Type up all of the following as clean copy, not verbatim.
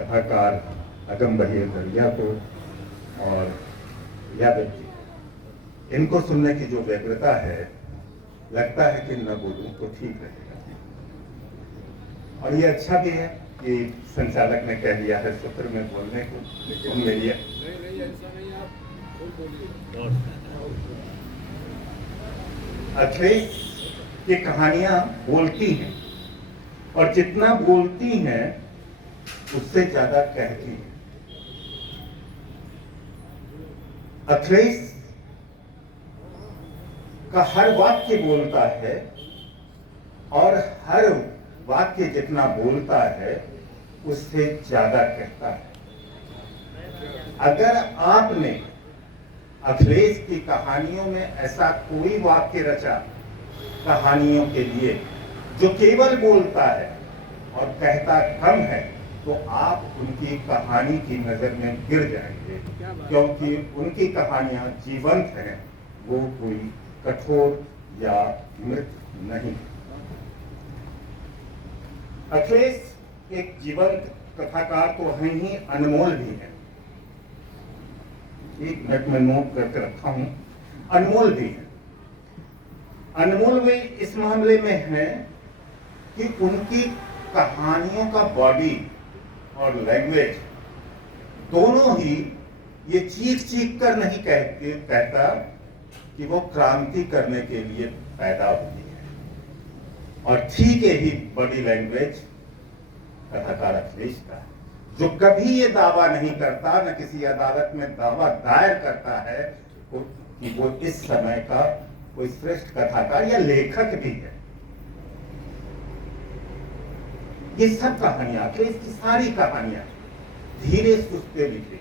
कथाकार अगम बहीर दरिया को और यादव जी, इनको सुनने की जो व्यग्रता है, लगता है कि न बोलूं तो ठीक रहेगा। और ये अच्छा भी है कि संचालक ने कह दिया है सत्र में बोलने को, लेकिन मेरी नहीं ऐसा नहीं, आप बोलिए। अखिलेश की कहानियां बोलती हैं और जितना बोलती हैं उससे ज्यादा कहती हैं। अखिलेश का हर वाक्य बोलता है और हर वाक्य जितना बोलता है उससे ज्यादा कहता है। अगर आपने अखिलेश की कहानियों में ऐसा कोई वाक्य रचा कहानियों के लिए जो केवल बोलता है और कहता कम है, तो आप उनकी कहानी की नजर में गिर जाएंगे, क्योंकि उनकी कहानियां जीवंत हैं, वो कोई कठोर या मृत नहीं। अखिलेश एक जीवंत कथाकार तो हैं ही, अनमोल भी है। 1 मिनट में नोट करके रखा हूं, अनमोल भी है। अनमोल वे इस मामले में है कि उनकी कहानियों का बॉडी और लैंग्वेज दोनों ही ये चीख चीख कर नहीं कहता कि वो क्रांति करने के लिए पैदा हुई है। और ठीक यही बॉडी लैंग्वेज कथाकार अखिलेश का है, जो कभी ये दावा नहीं करता, न किसी अदालत में दावा दायर करता है कि वो इस समय का कोई श्रेष्ठ कथाकार या लेखक भी है। ये सब कहानियां, अखिलेश की सारी कहानियां धीरे सुस्ते लिखी गई।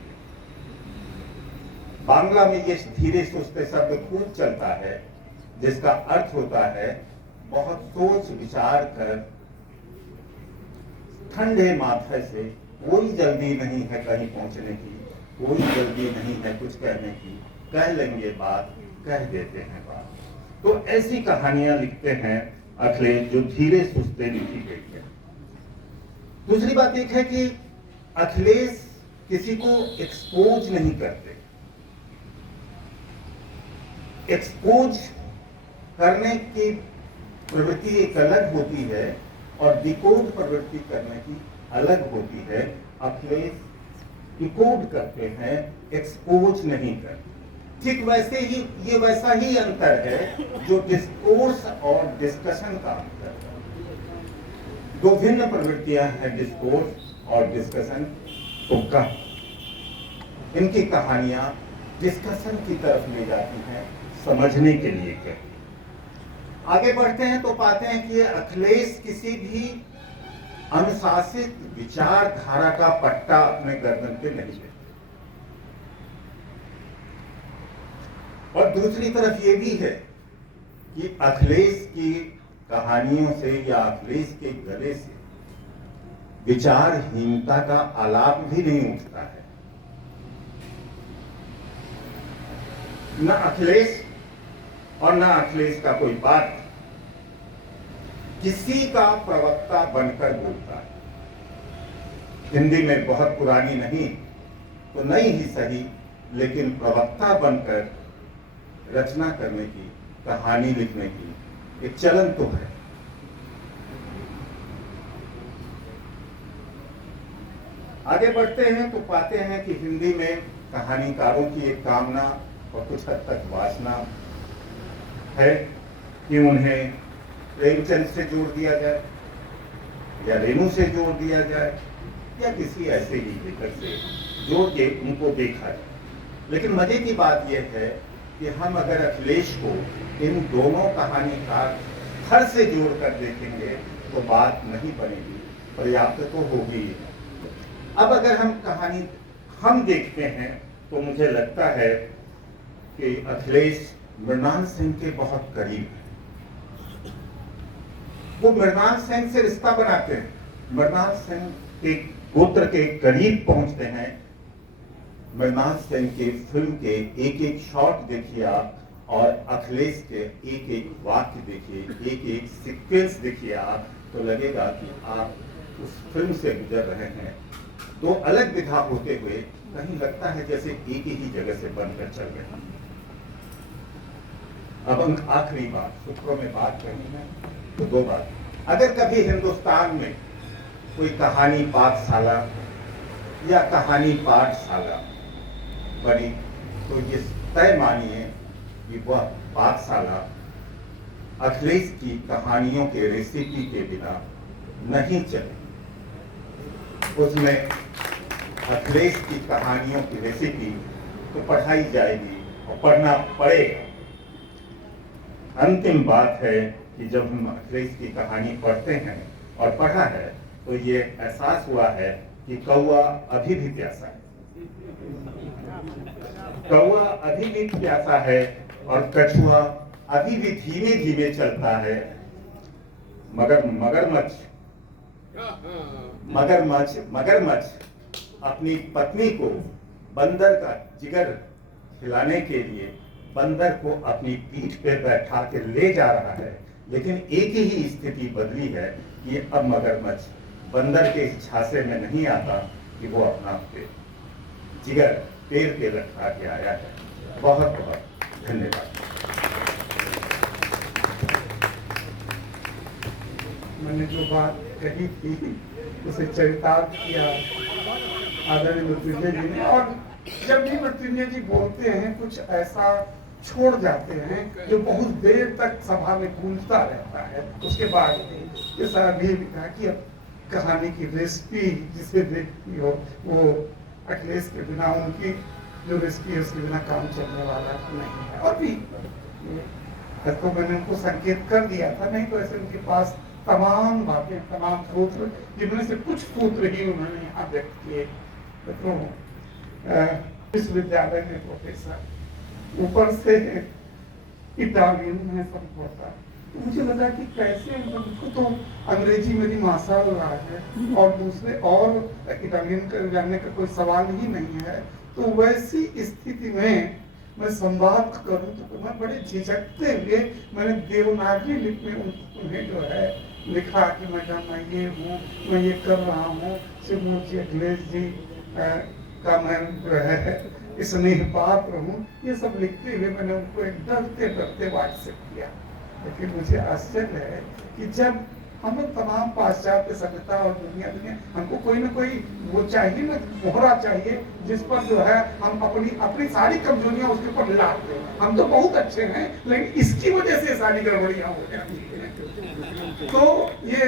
बांग्ला में ये धीरे सुस्ते शब्द खूब चलता है, जिसका अर्थ होता है बहुत सोच विचार कर, ठंडे माथे से, कोई जल्दी नहीं है कहीं पहुंचने की, कोई जल्दी नहीं है कुछ कहने की, कह लेंगे बात, कह देते हैं बात। तो ऐसी कहानियां लिखते हैं अखिलेश, जो धीरे सुस्ते लिखी गई है। दूसरी बात एक है कि अखिलेश किसी को एक्सपोज नहीं करते। एक्सपोज करने की प्रवृत्ति एक अलग होती है और डिकोड प्रवृत्ति करने की अलग होती है। अखिलेश डिकोड करते हैं, एक्सपोज नहीं करते। ठीक वैसे ही ये वैसा ही अंतर है जो डिस्कोर्स और डिस्कशन का अंतर है। दो भिन्न प्रवृत्तियां हैं, डिस्कोर्स और डिस्कशन। तो इनकी कहानियां डिस्कशन की तरफ ले जाती हैं, समझने के लिए कहती। आगे बढ़ते हैं तो पाते हैं कि अखिलेश किसी भी अनुशासित विचारधारा का पट्टा अपने गर्दन पे नहीं लेते। और दूसरी तरफ ये भी है कि अखिलेश की कहानियों से या अखिलेश के गले से विचारहीनता का आलाप भी नहीं उठता है। न अखिलेश और न अखिलेश का कोई बात किसी का प्रवक्ता बनकर बोलता है। हिंदी में बहुत पुरानी नहीं तो नई ही सही, लेकिन प्रवक्ता बनकर रचना करने की, कहानी लिखने की एक चलन तो है। आगे बढ़ते हैं तो पाते हैं कि हिंदी में कहानीकारों की एक कामना और कुछ हद तक वासना है कि उन्हें प्रेमचंद से जोड़ दिया जाए या रेणु से जोड़ दिया जाए या किसी ऐसे ही लेखक से जोड़ के उनको देखा जाए। लेकिन मजे की बात यह है कि हम अगर अखिलेश को इन दोनों कहानीकार हर से जोड़कर देखेंगे तो बात नहीं बनेगी, पर्याप्त तो होगी। अब अगर हम देखते हैं तो मुझे लगता है कि अखिलेश मृणाल सेन के बहुत करीब है। वो मृणाल सेन से रिश्ता बनाते हैं, मृणाल सेन के गोत्र के करीब पहुंचते हैं। मृणाल सेन के फिल्म के एक एक शॉट देखिए आप, और अखिलेश के एक एक वाक्य देखिए, एक एक सीक्वेंस देखिए आप, तो लगेगा कि आप उस फिल्म से गुजर रहे हैं दो अलग विधा होते हुए कहीं लगता है जैसे एक ही जगह से बनकर चल रहे। अब हम आखिरी बात, सूत्रों में बात करनी है तो दो बात। अगर कभी हिंदुस्तान में कोई कहानी पाठशाला या कहानी पाठशाला बनी तो ये तय मानिए कि वह पाठशाला अखिलेश की कहानियों के रेसिपी के बिना नहीं चले। उसमें अखिलेश की कहानियों की रेसिपी तो पढ़ाई जाएगी और पढ़ना पड़ेगा। अंतिम बात है कि जब हम अखिलेश की कहानी पढ़ते हैं और पढ़ा है तो ये एहसास हुआ है कि कौआ अभी भी प्यासा है, कौआ अभी भी प्यासा है और कछुआ अभी भी धीमे धीमे चलता है, मगर मगरमच्छ अपनी पत्नी को बंदर का जिगर खिलाने के लिए बंदर को अपनी पीठ पे बैठा के ले जा रहा है। लेकिन एक ही स्थिति बदली है कि अब मगरमच्छ बंदर के इस झांसे में नहीं आता कि वो अपना जिगर पेड़ पे रखा के आया है। बहुत बहुत धन्यवाद। मैंने जो बात कही थी उसे चरितार्थ किया आदरणीय मृत्युंजय जी ने। और जब भी मृत्युंजय जी बोलते हैं कुछ ऐसा छोड़ जाते हैं जो बहुत देर तक सभा में गूंजता रहता है। उसके बाद जैसा अभी लिखा कि अब कहानी की रेसिपी जिसे देखती हो वो अखिलेश के बिना, उनकी जो रेसिपी है उसके बिना काम चलने वाला नहीं है। और भी तो मैंने उनको संकेत कर दिया था, नहीं तो ऐसे उनके पास तमाम बातें, तमाम सूत्र, जिनमें से कुछ सूत्र ही उन्होंने यहाँ व्यक्त किए। तो विश्वविद्यालय में प्रोफेसर, ऊपर से इटालियन में समझौता, तो मुझे लगा कि कैसे उनको तो अंग्रेजी मेरी माशाअल्लाह है और दूसरे और इटालियन का जानने का कोई सवाल ही नहीं है। तो वैसी स्थिति में मैं संवाद करूं तो मैं बड़े झिझकते हुए मैंने देवनागरी लिपि में उन्हें जो है लिखा कि मैडम मैं ये हूँ, मैं ये कर रहा हूँ, श्रीमती अखिलेश जी का मैं जो है स्नेह पात्र हूँ। ये सब लिखते हुए मैंने उनको एक डरते डरते व्हाट्सएप किया। लेकिन मुझे आश्चर्य है कि जब हम लोग तमाम पाश्चात्य सभ्यता और दुनिया हमको कोई ना कोई वो चाहिए ना, मोहरा चाहिए जिस पर जो है हम अपनी सारी कमजोरियां उसके ऊपर लाते हैं। हम तो बहुत अच्छे हैं लेकिन इसकी वजह से सारी गड़बड़ियां हो जाती हैं। तो ये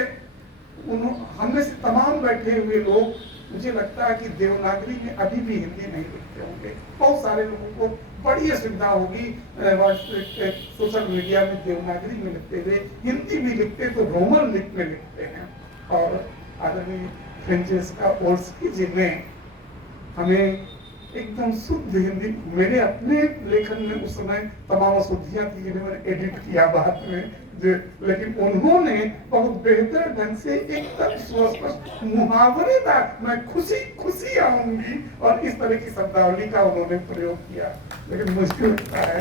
हमने से तमाम बैठे हुए लोग, मुझे लगता है कि देवनागरी में अभी भी हिंदी नहीं लिखते होंगे। बहुत सारे लोगों को बड़ी सुविधा होगी सोशल मीडिया में देवनागरी में लिखते हुए, हिंदी भी लिखते तो रोमन लिख में लिखते हैं। और आदरणीय फ्रांचेस्का ओल्स्की जी ने हमें एकदम शुद्ध हिंदी, मेरे अपने लेखन में उस समय तमाम अशुद्धियां थी जिन्हें मैंने एडिट किया बाद में, लेकिन उन्होंने बहुत बेहतर ढंग से एकदम स्पष्ट मुहावरेदार, मैं खुशी आऊंगी और इस तरह की शब्दावली का उन्होंने प्रयोग किया। लेकिन मुझे लगता है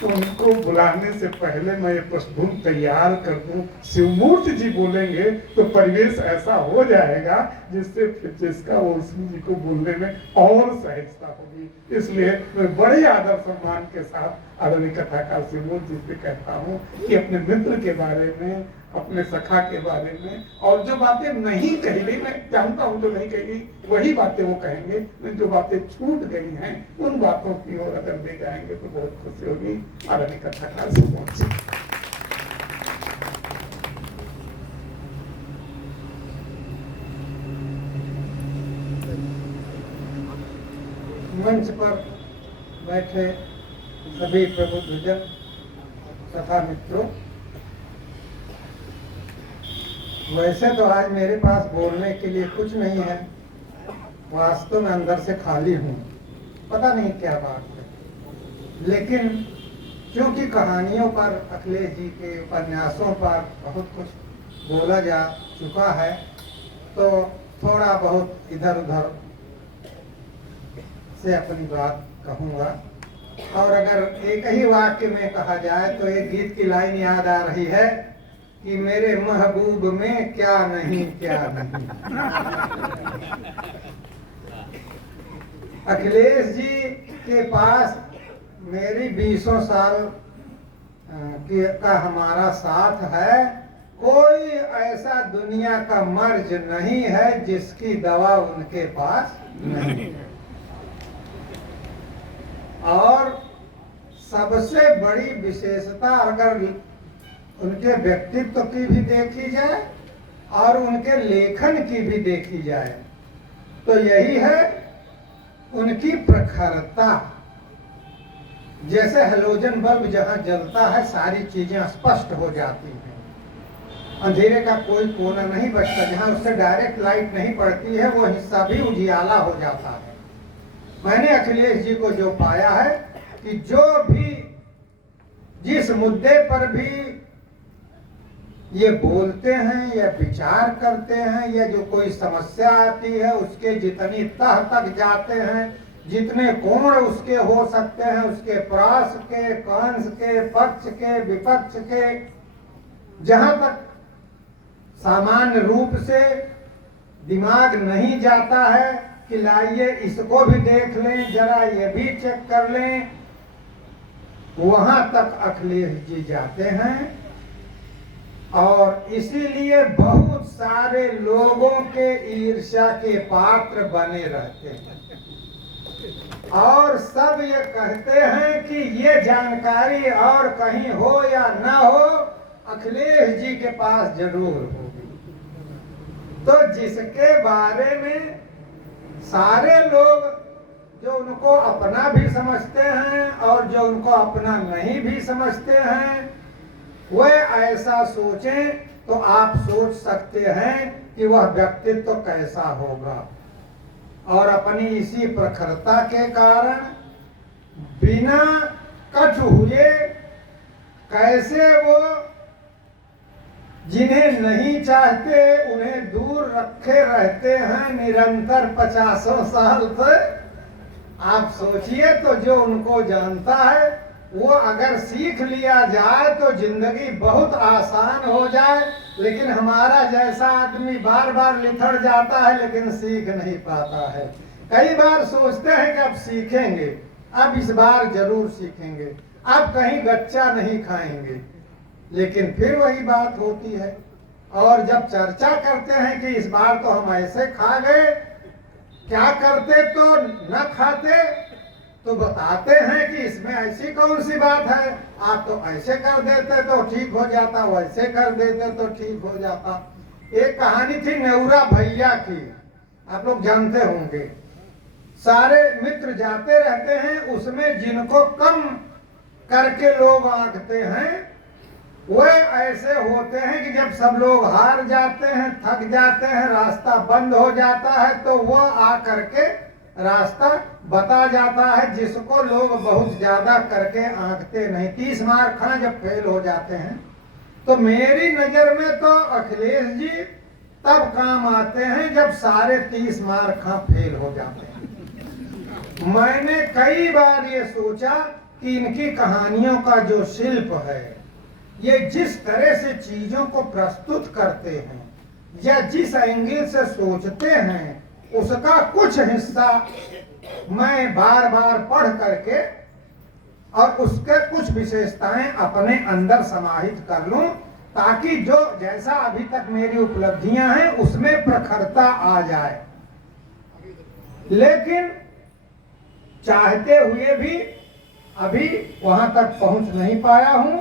तो उनको बुलाने से पहले मैं ये पृष्ठभूमि तैयार कर दूं। शिवमूर्ति जी बोलेंगे तो परिवेश ऐसा हो जाएगा जिससे फ्रांचेस्का ओल्स्की जी को बोलने में और सहजता होगी। इसलिए मैं बड़े आदर सम्मान के साथ आदरणीय कथाकार शिवमूर्ति जी से कहता हूँ कि अपने मित्र के बारे में, अपने सखा के बारे में, और जो बातें नहीं कही गई, मैं जानता हूँ जो नहीं कही गई वही बातें वो कहेंगे, जो बातें छूट गई हैं उन बातों की ओर अगर ले जाएंगे तो बहुत खुशी होगी। आदरणीय कथाकार शिवमूर्ति जी। मंच पर बैठे सभी प्रबुद्धजन तथा मित्रों, वैसे तो आज मेरे पास बोलने के लिए कुछ नहीं है, वास्तव में अंदर से खाली हूँ, पता नहीं क्या बात है। लेकिन क्योंकि कहानियों पर, अखिलेश जी के उपन्यासों पर बहुत कुछ बोला जा चुका है तो थोड़ा बहुत इधर उधर से अपनी बात कहूँगा। और अगर एक ही वाक्य में कहा जाए तो एक गीत की लाइन याद आ रही है कि मेरे महबूब में क्या नहीं क्या नहीं। अखिलेश जी के पास मेरी 20 साल का हमारा साथ है। कोई ऐसा दुनिया का मर्ज नहीं है जिसकी दवा उनके पास नहीं है। और सबसे बड़ी विशेषता अगर उनके व्यक्तित्व की भी देखी जाए और उनके लेखन की भी देखी जाए तो यही है उनकी प्रखरता। जैसे हेलोजन बल्ब जहां जलता है सारी चीजें स्पष्ट हो जाती हैं, अंधेरे का कोई कोना नहीं बचता। जहां उससे डायरेक्ट लाइट नहीं पड़ती है वो हिस्सा भी उजियाला हो जाता है। मैंने अखिलेश जी को जो पाया है कि जो भी जिस मुद्दे पर भी ये बोलते हैं या विचार करते हैं या जो कोई समस्या आती है उसके जितनी तह तक जाते हैं, जितने कोण उसके हो सकते हैं, उसके प्रास के, कांस के, पक्ष के, विपक्ष के, जहां तक सामान्य रूप से दिमाग नहीं जाता है कि लाइए इसको भी देख लें, जरा ये भी चेक कर लें, वहां तक अखिलेश जी जाते हैं। और इसीलिए बहुत सारे लोगों के ईर्ष्या के पात्र बने रहते हैं और सब ये कहते हैं कि ये जानकारी और कहीं हो या ना हो अखिलेश जी के पास जरूर होगी। तो जिसके बारे में सारे लोग जो उनको अपना भी समझते हैं और जो उनको अपना नहीं भी समझते हैं वह ऐसा सोचें तो आप सोच सकते हैं कि वह व्यक्तित्व कैसा होगा। और अपनी इसी प्रखरता के कारण बिना कट हुए कैसे वो जिन्हें नहीं चाहते उन्हें दूर रखे रहते हैं निरंतर 50 साल से। आप सोचिए तो जो उनको जानता है वो अगर सीख लिया जाए तो जिंदगी बहुत आसान हो जाए, लेकिन हमारा जैसा आदमी बार बार लिथड़ जाता है लेकिन सीख नहीं पाता है। कई बार सोचते हैं कि अब सीखेंगे, अब इस बार जरूर सीखेंगे, अब कहीं गच्चा नहीं खाएंगे, लेकिन फिर वही बात होती है। और जब चर्चा करते हैं कि इस बार तो हम ऐसे खा गए, क्या करते तो न खाते, तो बताते हैं कि इसमें ऐसी कौन सी बात है, आप तो ऐसे कर देते तो ठीक हो जाता, वैसे कर देते तो ठीक हो जाता। एक कहानी थी नेउरा भैया की, आप लोग जानते होंगे। सारे मित्र जाते रहते हैं, उसमें जिनको कम करके लोग आंकते हैं वे ऐसे होते हैं कि जब सब लोग हार जाते हैं, थक जाते हैं, रास्ता बंद हो जाता है तो वो आ करके रास्ता बता जाता है, जिसको लोग बहुत ज्यादा करके आंकते नहीं। 30 मार्क खां जब फेल हो जाते हैं तो मेरी नजर में तो अखिलेश जी तब काम आते हैं जब सारे 30 मार्क खां फेल हो जाते हैं। मैंने कई बार ये सोचा कि इनकी कहानियों का जो शिल्प है, ये जिस तरह से चीजों को प्रस्तुत करते हैं या जिस एंगल से सोचते हैं, उसका कुछ हिस्सा मैं बार बार पढ़ करके और उसके कुछ विशेषताएं अपने अंदर समाहित कर लूं, ताकि जो जैसा अभी तक मेरी उपलब्धियां हैं उसमें प्रखरता आ जाए। लेकिन चाहते हुए भी अभी वहां तक पहुंच नहीं पाया हूं।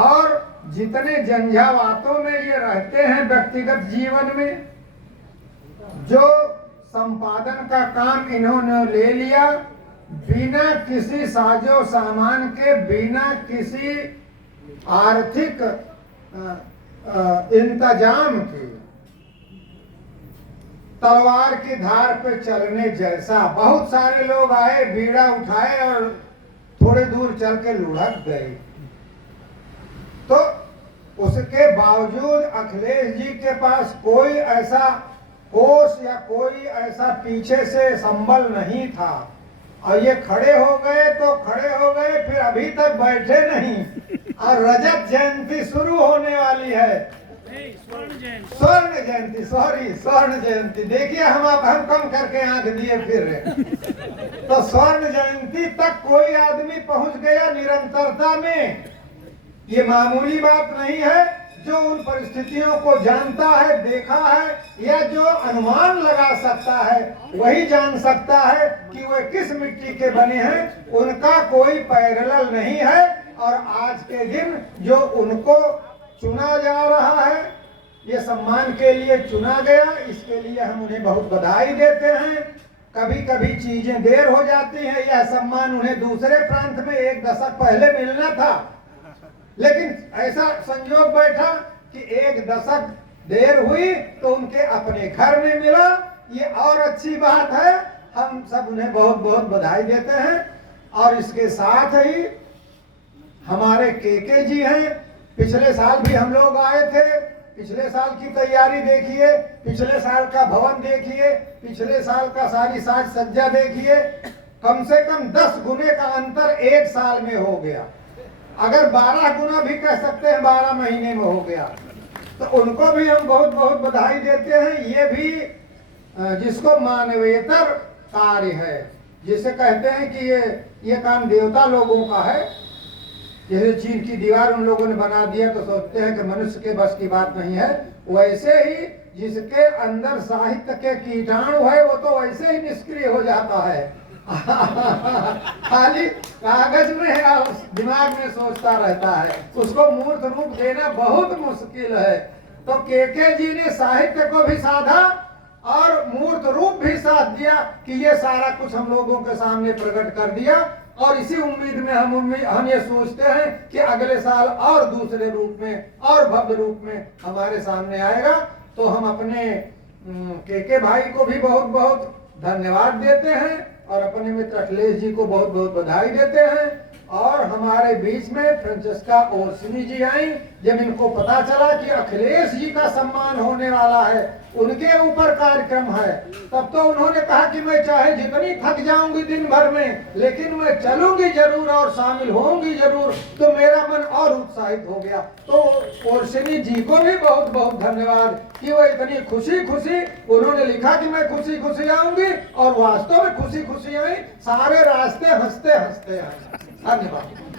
और जितने झंझावातों में ये रहते हैं व्यक्तिगत जीवन में, जो संपादन का काम इन्होंने ले लिया बिना किसी साजो सामान के, बिना किसी आर्थिक इंतजाम के, तलवार की धार पे चलने जैसा। बहुत सारे लोग आए, बीड़ा उठाए और थोड़े दूर चल के लुढ़क गए। तो उसके बावजूद अखिलेश जी के पास कोई ऐसा कोष या कोई ऐसा पीछे से संबल नहीं था। और ये खड़े हो गए तो खड़े हो गए, फिर अभी तक बैठे नहीं और रजत जयंती शुरू होने वाली है। स्वर्ण जयंती, सॉरी, स्वर्ण जयंती। देखिए हम कम करके आंख दिए फिर रहे। तो स्वर्ण जयंती तक कोई आदमी पहुंच गया निरंतरता में, ये मामूली बात नहीं है। जो उन परिस्थितियों को जानता है, देखा है, या जो अनुमान लगा सकता है, वही जान सकता है कि वे किस मिट्टी के बने हैं। उनका कोई पैरेलल नहीं है। और आज के दिन जो उनको चुना जा रहा है, ये सम्मान के लिए चुना गया, इसके लिए हम उन्हें बहुत बधाई देते हैं। कभी कभी चीजें देर हो जाती हैं। यह सम्मान उन्हें दूसरे प्रांत में 1 दशक पहले मिलना था, लेकिन ऐसा संयोग बैठा कि 1 दशक देर हुई तो उनके अपने घर में मिला। ये और अच्छी बात है। हम सब उन्हें बहुत बहुत बधाई देते हैं। और इसके साथ ही हमारे केके जी हैं। पिछले साल भी हम लोग आए थे। पिछले साल की तैयारी देखिए, पिछले साल का भवन देखिए, पिछले साल का सारी साज सज्जा देखिए। कम से कम 10 गुने का अंतर 1 साल में हो गया। अगर 12 गुना भी कह सकते हैं 12 महीने में हो गया। तो उनको भी हम बहुत बहुत बधाई देते हैं। ये भी जिसको मानवेतर कार्य है, जिसे कहते हैं कि ये काम देवता लोगों का है। जैसे चीन की दीवार उन लोगों ने बना दिया तो सोचते हैं कि मनुष्य के बस की बात नहीं है। वैसे ही जिसके अंदर साहित्य के कीटाणु है, वो तो वैसे ही निष्क्रिय हो जाता है। खाली कागज में है, दिमाग में सोचता रहता है। उसको मूर्त रूप देना बहुत मुश्किल है। तो केके जी ने साहित्य को भी साधा और मूर्त रूप भी साथ दिया कि ये सारा कुछ हम लोगों के सामने प्रकट कर दिया। और इसी उम्मीद में हम ये सोचते हैं कि अगले साल और दूसरे रूप में और भव्य रूप में हमारे सामने आएगा। तो हम अपने केके भाई को भी बहुत बहुत धन्यवाद देते हैं और अपने मित्र अखिलेश जी को बहुत बहुत बधाई देते हैं। और हमारे बीच में फ्रांसेस्का ओर्सिनी जी आई। जब इनको पता चला कि अखिलेश जी का सम्मान होने वाला है, उनके ऊपर कार्यक्रम है, तब तो उन्होंने कहा कि मैं चाहे जितनी थक जाऊंगी दिन भर में, लेकिन मैं चलूंगी जरूर और शामिल होंगी जरूर। तो मेरा मन और उत्साहित हो गया। तो ओर्सिनी जी को भी बहुत बहुत धन्यवाद कि वो इतनी खुशी खुशी उन्होंने लिखा कि मैं खुशी खुशी आऊंगी, और वास्तव में खुशी खुशी आई। सारे रास्ते हंसते हंसते आए। धन्यवाद।